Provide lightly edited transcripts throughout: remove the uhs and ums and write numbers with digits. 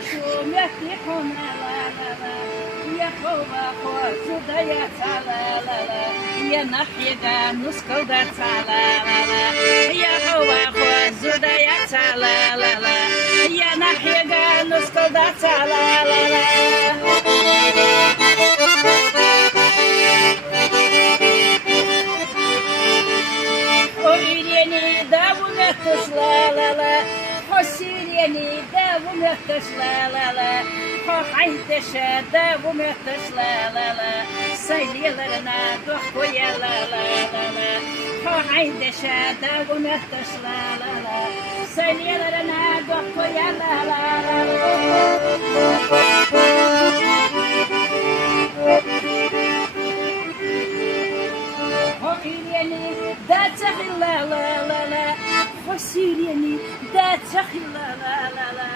شو مفتحون لا لا لا يا خوبا خوزو دايا لا لا لا يا نحيدا نسكو دا لا لا لا يا خوبا خوزو دايا لا لا لا يا نحيدا نسكو دا لا لا لا Oireni davul etmiş la la la Hosireni davul etmiş la la la Hohaydeşe davul etmiş la la la Saylilerine dokuya la la la la Hohaydeşe davul etmiş la la la Saylilerine dokuya la la la Hoireni da la la la la Hosireni da la la la la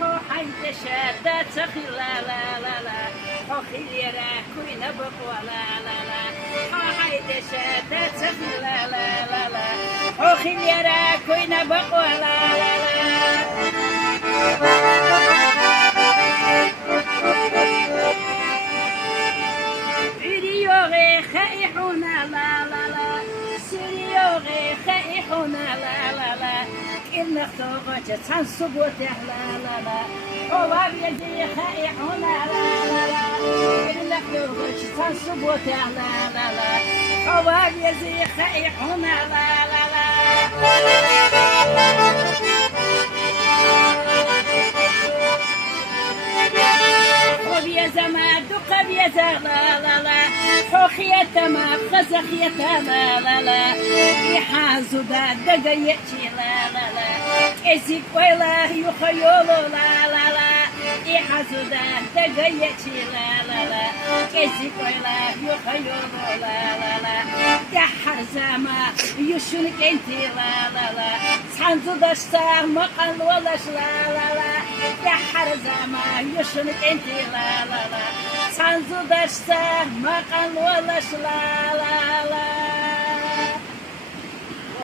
Hohaydeşe da la la la la Hohilere kuyna bakwa la la la Hohaydeşe da la la la la Hohilere kuyna bakwa la la la Üriyore khaihuna la la la Süriyore khaihuna la la la إنك توقعت تنصبوت لا لا لا أواب يدي خائحنا لا لا لا إنك توقعت تنصبوت لا لا لا أواب يدي خائحنا لا لا لا وبيا زمان دق بيا لا لا لا حوخية ما خزخية لا لا لا يحازو دا دقيتي لا لا لا إزيك ويلا يخيولو لا لا لا يحازو دا دقيتي لا لا لا إزيك ويلا يخيولو لا لا لا يحر زما يشونك انتي لا لا لا تحنزو داشتار مقال ولاش لا لا لا يحر زما يشونك انتي لا لا لا تحنزو داشتار مقال ولاش لا لا لا